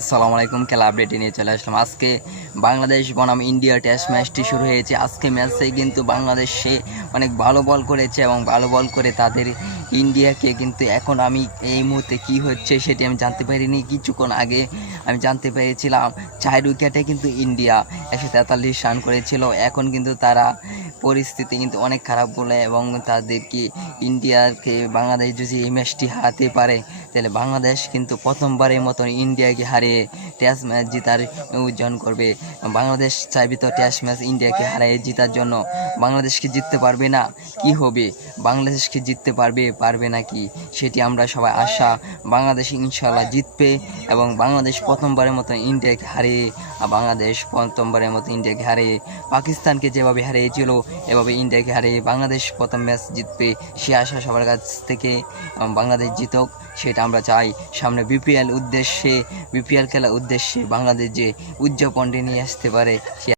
আসসালামু আলাইকুম। খেলা আপডেটে নিয়ে চলে আসলাম। আজকে বাংলাদেশ বনাম ইন্ডিয়া টেস্ট ম্যাচটি শুরু হয়েছে। আজকে ম্যাচে কিন্তু বাংলাদেশে অনেক ভালো বল করেছে এবং ভালো বল করে তাদের ইন্ডিয়াকে কিন্তু এখন আমি এই মুহূর্তে কি হচ্ছে সেটি আমি জানতে পারিনি। কিছুক্ষণ আগে আমি জানতে পেরেছিলাম 4 উইকেটে কিন্তু ইন্ডিয়া 143 রান করেছিল। এখন কিন্তু তারা পরিস্থিতি কিন্তু অনেক খারাপ বলে এবং তাদেরকে ইন্ডিয়াকে বাংলাদেশ যদি এই ম্যাচটি হারাতে পারে তাহলে বাংলাদেশ কিন্তু প্রথমবারের মতন ইন্ডিয়াকে হারিয়ে টেস্ট ম্যাচ জেতার অর্জন করবে। বাংলাদেশ চাইবে তো টেস্ট ম্যাচ ইন্ডিয়াকে হারিয়ে জেতার জন্য। বাংলাদেশকে জিততে পারবে না, কি হবে? বাংলাদেশকে জিততে পারবে নাকি সেটি আমরা সবাই আশা। বাংলাদেশ ইনশাল্লাহ জিতবে এবং বাংলাদেশ প্রথমবারের মতো ইন্ডিয়াকে হারিয়ে পাকিস্তানকে যেভাবে হারিয়েছিল এভাবে ইন্ডিয়াকে হারিয়ে বাংলাদেশ প্রথম ম্যাচ জিতবে সে আশা সবার কাছ থেকে। বাংলাদেশ জিতক সেটা আমরা চাই। সামনে বিপিএল খেলার উদ্দেশ্যে বাংলাদেশ যে উদযাপনটি নিয়ে আসতে পারে সে